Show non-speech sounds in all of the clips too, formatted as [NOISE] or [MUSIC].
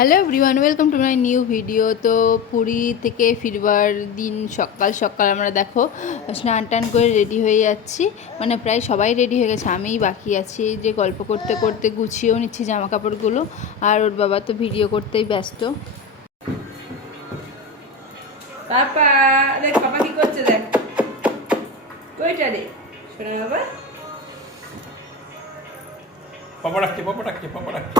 Hello everyone welcome to my new video তো পুরী থেকে ফিরবার দিন সকাল সকাল আমরা দেখো স্নান টান করে রেডি হয়ে যাচ্ছি। মানে প্রায় সবাই রেডি হয়ে গেছে আমিই বাকি আছি। যে গল্প করতে করতে গুছিয়েও নিচ্ছি জামা কাপড়গুলো আর ওর বাবা তো ভিডিও করতেই ব্যস্ত। পাপা দেখ পাপা কি করছে দেখ। কইটা রে? শোনা বাবা। পাপা ডাকছে পাপা ডাকছে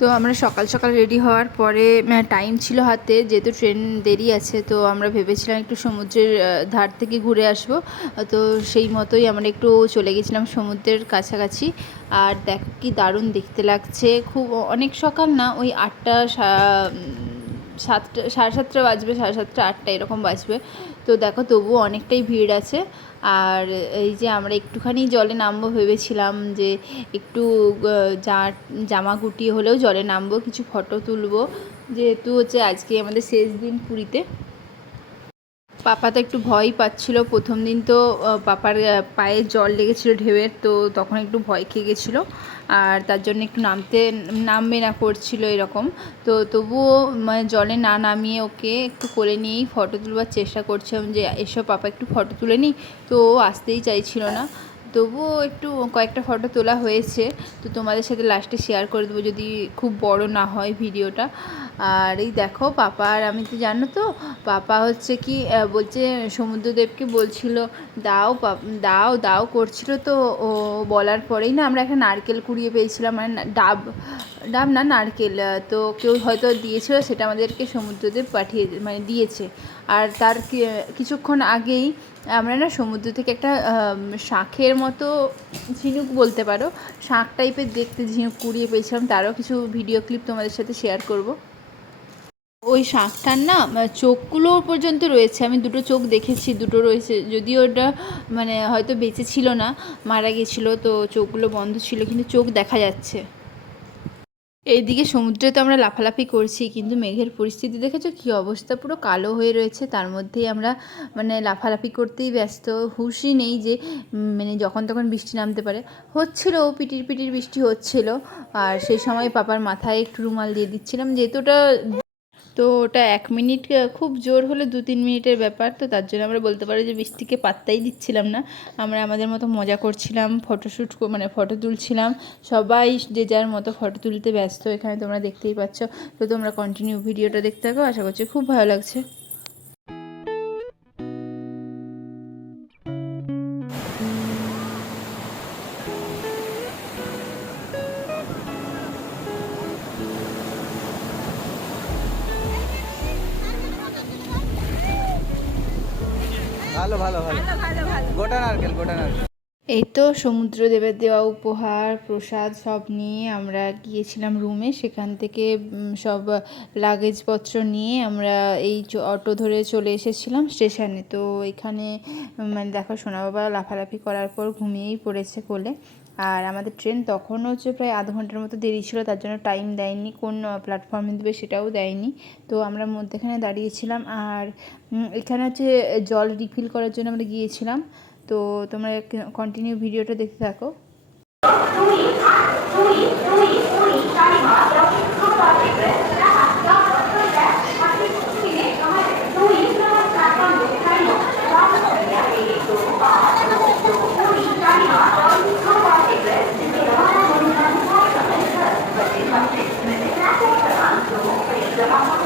তো আমরা সকাল সকাল রেডি হওয়ার পরে টাইম ছিল হাতে, যেহেতু ট্রেন দেরি আছে, তো আমরা ভেবেছিলাম একটু সমুদ্রের ধার থেকে ঘুরে আসব। তো সেই মতোই আমরা একটু চলে গেছিলাম সমুদ্রের কাছাকাছি। আর দেখ কি দারুণ দেখতে লাগছে। খুব অনেক সকাল না, ওই আটটা সাতটা, সাড়ে সাতটা বাজবে, সাড়ে সাতটা, আটটা এরকম বাজবে। তো দেখো, তবুও অনেকটাই ভিড় আছে। আর এই যে আমরা একটুখানি জলে নামবো ভেবেছিলাম যে একটু যা, জামা গুটিয়ে হলেও জলে নামবো, কিছু ফটো তুলবো। যেহেতু হচ্ছে আজকে আমাদের শেষ দিন পুরীতে। পাপা তো একটু ভয়ই পাচ্ছিল। প্রথম দিন তো পাপার পায়ে জল লেগেছিল ঢেউয়ের, তো তখন একটু ভয় খেয়ে গেছিল। আর তার জন্য একটু নামতে, নামবে না করছিল এরকম। তো তবুও মানে জলে না নামিয়ে ওকে একটু কোলে নিয়েই ফটো তুলবার চেষ্টা করছিলাম যে এসব পাপা, একটু ফটো তুলে নিই তো ও আসতেই চাইছিল না। তবুও একটু কয়েকটা ফটো তোলা হয়েছে, তো তোমাদের সাথে লাস্টে শেয়ার করে দেবো যদি খুব বড় না হয় ভিডিওটা। আর এই দেখো, পাপা আর আমি তো জানো তো, পাপা হচ্ছে কি বলছে, সমুদ্রদেবকে বলছিল, দাও দাও দাও করছিল তো, ও বলার পরেই না আমরা একটা নারকেল কুড়িয়ে পেয়েছিলাম মানে ডাব ডাব না নারকেল তো কেউ হয়তো দিয়েছিল, সেটা আমাদেরকে সমুদ্রদেব পাঠিয়ে মানে দিয়েছে। আর তার কিছুক্ষণ আগেই আমরা না সমুদ্র থেকে একটা শাঁখের মতো ঝিনুক বলতে পারো। শাঁখ টাইপের দেখতে ঝিনুক কুড়িয়ে পেয়েছিলাম, তারও কিছু ভিডিও ক্লিপ তোমাদের সাথে শেয়ার করব। ওই শাঁখটার না চোখগুলো পর্যন্ত রয়েছে। আমি দুটো চোখ দেখেছি, দুটো রয়েছে। যদিও ওটা মানে হয়তো বেঁচে ছিল না, মারা গেছিল, তো চোখগুলো বন্ধ ছিল, কিন্তু চোখ দেখা যাচ্ছে। এইদিকে সমুদ্রে তো আমরা লাফালাফি করছি, কিন্তু মেঘের পরিস্থিতি দেখেছ কি অবস্থা? পুরো কালো হয়ে রয়েছে, তার মধ্যেই আমরা মানে লাফালাফি করতেই ব্যস্ত। হুশই নেই যে মানে যখন তখন বৃষ্টি নামতে পারে। হচ্ছিল, পিটির পিটির বৃষ্টি হচ্ছিল। আর সেই সময় পাপার মাথায় একটু রুমাল দিয়ে দিচ্ছিলাম, যেহেতু ওটা তো ওটা এক মিনিট খুব জোর হলে দু তিন মিনিটের ব্যাপার। তো তার জন্য আমরা বলতে পারি যে বৃষ্টিকে পাত্তাই দিচ্ছিলাম না। আমরা আমাদের মতো মজা করছিলাম ফটোশ্যুট মানে ফটো তুলছিলাম। সবাই যে যার মতো ফটো তুলতে ব্যস্ত, এখানে তোমরা দেখতেই পাচ্ছ। তো তোমরা কন্টিনিউ ভিডিওটা দেখতে থাকো, আশা করছি খুব ভালো লাগছে। ভালো ভালো। গোটা নারকেল গোটা নারকেল। এই তো সমুদ্রদেবের দেওয়া উপহার প্রসাদ সব নিয়ে আমরা গিয়েছিলাম রুমে। সেখান থেকে সব লাগেজপত্র নিয়ে আমরা এই চ- অটো ধরে চলে এসেছিলাম স্টেশনে। তো এখানে মানে দেখো সোনা বাবা লাফালাফি করার পর ঘুমিয়েই পড়েছে কোলে। আর আমাদের ট্রেন তখন হচ্ছে প্রায় আধ ঘণ্টার মতো দেরি ছিল, তার জন্য টাইম দেয়নি, কোন প্ল্যাটফর্মে দেবে সেটাও দেয়নি। তো আমরা মধ্যেখানে দাঁড়িয়েছিলাম আর এখানে হচ্ছে জল রিফিল করার জন্য আমরা গিয়েছিলাম। তো তোমরা কন্টিনিউ ভিডিওটা দেখতে থাকো।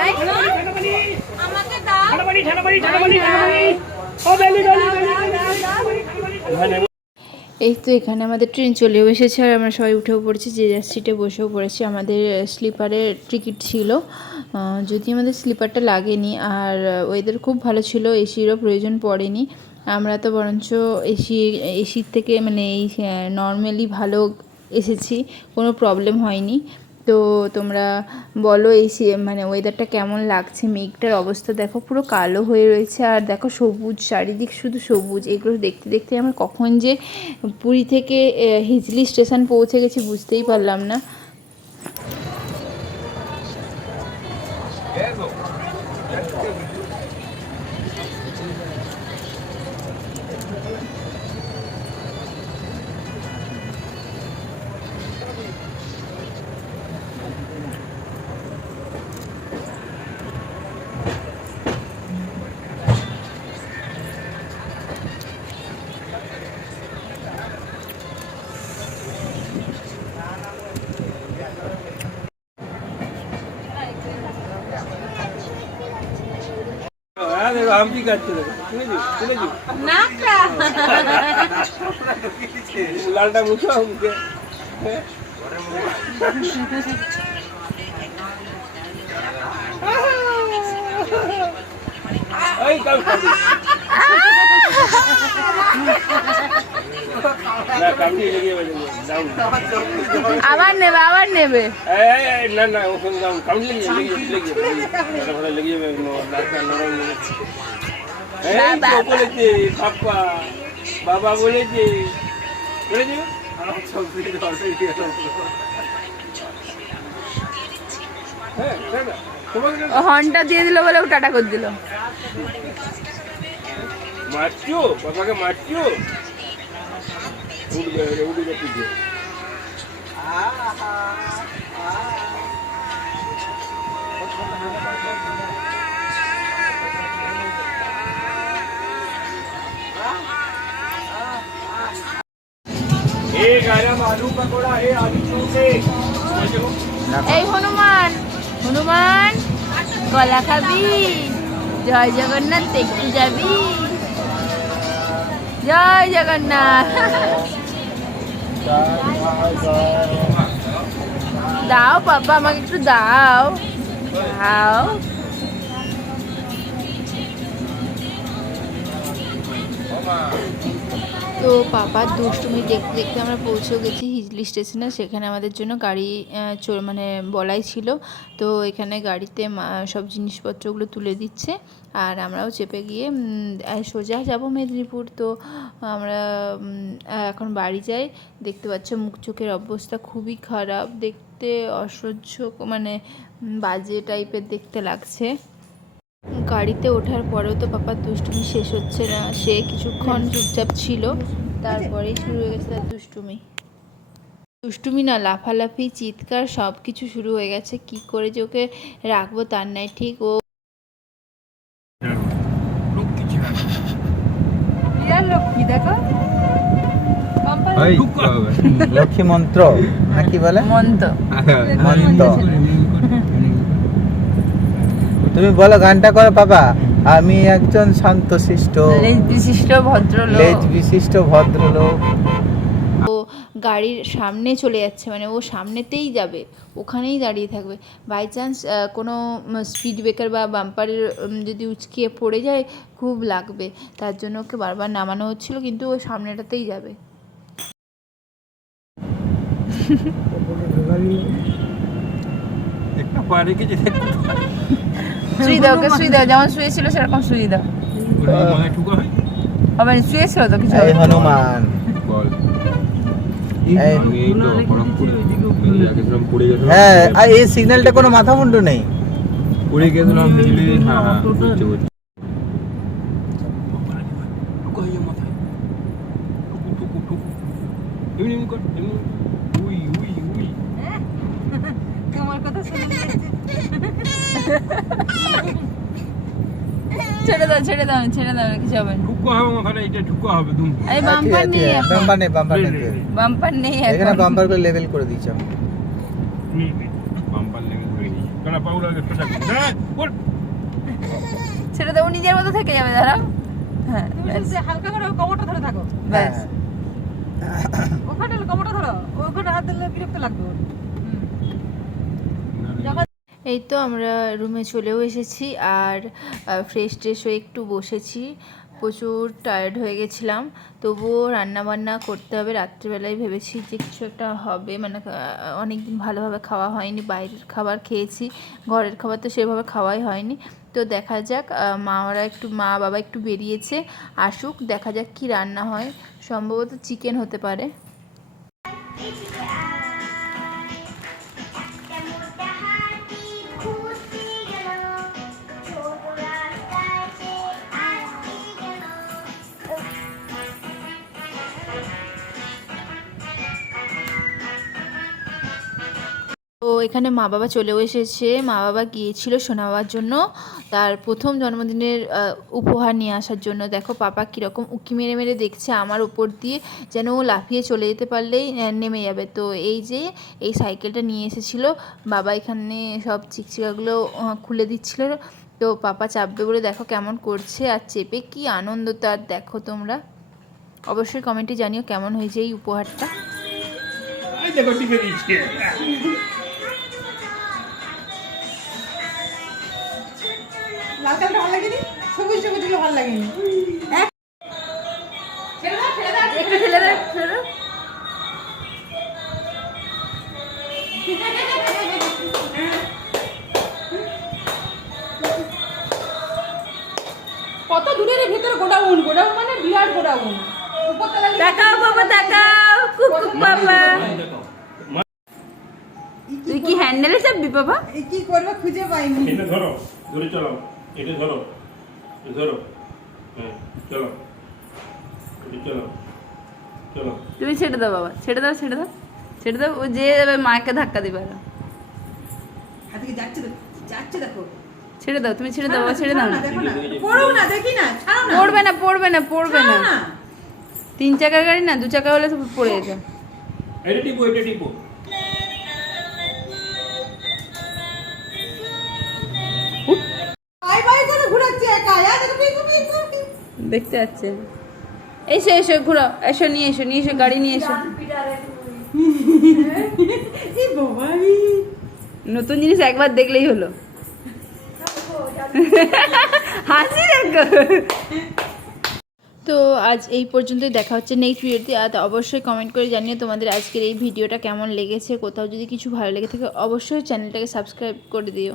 নাই এই তো এখানে আমাদের ট্রেন চলেও এসেছে আর আমরা সবাই উঠেও পড়েছি, যে যার সিটে বসেও পড়েছি। আমাদের স্লিপারের টিকিট ছিল। যদি আমাদের স্লিপারটা লাগেনি আর ওয়েদার খুব ভালো ছিল এসিরও প্রয়োজন পড়েনি। আমরা তো বরঞ্চ এসি, এসির থেকে মানে এই নর্মালি ভালো এসেছি, কোনো প্রবলেম হয়নি। তো তোমরা বলো এই সি- মানে ওয়েদারটা কেমন লাগছে, মেঘটার অবস্থা দেখো, পুরো কালো হয়ে রয়েছে। আর দেখো সবুজ, চারিদিক শুধু সবুজ। এগুলো দেখতে দেখতে আমার কখন যে পুরী থেকে হিজলি স্টেশন পৌঁছে গেছি বুঝতেই পারলাম না। আমি কাটতে দেখো শুনেছি শুনেছি লালটা মুখে মুখে। এই কাম আবার নেবে আবার নেবে। বাবা বলেছে হর্নটা দিয়ে দিল বলে টাটা করে দিল। মারছো? বাবাকে মারছো? এই হনুমান হনুমান কলা খাবি। জয় জগন্নাথ দেখতে যাবি। জয় জগন্নাথ। দাও বাবা আমাকে একটু দাও। দাও। তো পাপার দুষ্টুমি দেখতে দেখতে আমরা পৌঁছেও গেছি হিজলি স্টেশনে সেখানে আমাদের জন্য গাড়ি মানে বলাই ছিল। তো এখানে গাড়িতে সব জিনিসপত্রগুলো তুলে দিচ্ছে। আর আমরাও চেপে গিয়ে সোজা যাব মেদিনীপুর। তো আমরা এখন বাড়ি যাই। দেখতে পাচ্ছ মুখ চোখের অবস্থা খুবই খারাপ। দেখতে অসহ্য মানে বাজে টাইপের দেখতে লাগছে। গাড়িতে ওঠার পরেও তো পাপার দুষ্টুমি শেষ হচ্ছে না। সে কিছুক্ষণ চুপচাপ ছিল। তারপরেই শুরু হয়ে গেছে তার দুষ্টুমি। দুষ্টুমি না লাফালাফি চিৎকার সব কিছু শুরু হয়ে গেছে। কি করে যে ওকে রাখব তার নাই ঠিক? ও [LAUGHS] লক্ষ্মী মন্ত্র। না কি বলে? মন্ত মন্ত্র। তুমি বলো গানটা করো বাবা। আমি একজন শান্তশিষ্ট। বিশিষ্ট ভদ্রলোক। লেজ বিশিষ্ট ভদ্রলোক। গাড়ির সামনে চলে যাচ্ছে মানে ও সামনেতেই যাবে ওখানেই দাঁড়িয়ে থাকবে। বাই চান্স কোনো স্পিড ব্রেকার বা বাম্পারের যদি উচকিয়ে পড়ে যায় খুব লাগবে। তার জন্য ওকে বারবার নামানো হচ্ছিল কিন্তু ও সামনেটাতেই যাবে। দাও ওকে দাও যেমন শুয়েছিল সেরকম শুই দাও হবে শুয়েছিল তো কিছু হনুমান। বল এই আমি এই তো খড়গপুরে গেছিলাম পড়ে গেছিলাম হ্যাঁ আর এই সিগন্যালটা কোনো মাথা মুন্ডু নেই। পড়ে গেছিলাম বিজলি হ্যাঁ হ্যাঁ [LAUGHS] [LAUGHS] ছেড়ে দাও ছেড়ে দাও ছেড়ে দাও কিছু হবে না। ঠুকা হবে মাথাটা এটা ঠুকা হবে তুমি আরে বাম্পার নেই বাম্পার নেই বাম্পার নেই বাম্পার নেই এখানে। বাম্পার করে লেভেল করে দিয়েছে বাম্পার লেগে ধরে নিয়েছি Con la Paula que espera. ¡Ah! ছেড়ে দেবো নিজের মতো থেকে যাবে দাঁড়াও। হ্যাঁ তুমি শুধু হালকা করে কমরটা ধরে থাকো। ব্যাস। ওখানে কমরটা ধরো ওখানে হাত দিলে বিরক্ত লাগবে এই তো আমরা রুমে চলেও এসেছি আর ফ্রেশ ট্রেশ হয়ে একটু বসেছি। প্রচুর টায়ার্ড হয়ে গেছিলাম। তবুও রান্না বান্না করতে হবে। রাত্রিবেলায় ভেবেছি যে কিছু একটা হবে। মানে অনেক দিন ভালোভাবে খাওয়া হয়নি। বাইরের খাবার খেয়েছি। ঘরের খাবার তো সেভাবে খাওয়াই হয়নি। তো দেখা যাক মা একটু, মা বাবা একটু বেরিয়েছে। আসুক, দেখা যাক কি রান্না হয়। সম্ভবত চিকেন হতে পারে। এখানে মা বাবা চলেও এসেছে। মা বাবা গিয়েছিল সোনা বাবার জন্য। তার প্রথম জন্মদিনের উপহার নিয়ে আসার জন্য। দেখো পাপা কীরকম উকি মেরে মেরে দেখছে আমার উপর দিয়ে যেন ও লাফিয়ে চলে যেতে পারলেই নেমে যাবে। তো এই যে এই সাইকেলটা নিয়ে এসেছিল। বাবা এখানে সব চিকচিকাগুলো খুলে দিচ্ছিল। তো পাপা চাপবে বলে দেখো কেমন করছে আর চেপে কি আনন্দ তার দেখো তোমরা। অবশ্যই কমেন্টে জানিও কেমন হয়েছে এই উপহারটা। ¡Ay, te contigo লাগেনি? সবুজ সবুজগুলো ভালো লাগেনি। একটু ঠেলে দে কত দূরের ভেতরে গোডাউন গোডাউন মানে বিরাট গোডাউন। লিখে- বাবা তাকাও কুকুক বাবা। তুই কি হ্যান্ডেলে চাপবি বাবা? কি করবে খুঁজে পাইনি। এটা ধরো ধরে চলো এটা ধরো ধরো। হ্যাঁ চলো। চলো চলো। তুমি ছেড়ে দাও বাবা ছেড়ে দাও ছেড়ে দাও। ছেড়ে দাও ও যে যাবে মাকে ধাক্কা দিবে। আরও। হাতিকে যাচ্ছে দেখো যাচ্ছে দেখো। ছেড়ে দাও তুমি ছেড়ে দাও বাবা ছেড়ে দাও। না দেখো না। পড়ো না দেখি না ছাড়ো না। পড়বে না পড়বে না পড়বে না। না। তিন চাকার গাড়ি না দু চাকা হলে তো পড়ে যেত। এটা টিপো এটা টিপো। দেখতে যাচ্ছে। এসো এসো ঘুরো এসো নিয়ে এসো নিয়ে এসো গাড়ি নিয়ে এসো। নতুন জিনিস একবার দেখলেই হলো। হাসি দেখো। তো আজ এই পর্যন্তই দেখা হচ্ছে নেক্সট ভিডিওতে আর অবশ্যই কমেন্ট করে জানিয়ে তোমাদের আজকের এই ভিডিওটা কেমন লেগেছে কোথাও যদি কিছু ভালো লেগে থাকে অবশ্যই চ্যানেলটাকে সাবস্ক্রাইব করে দিও।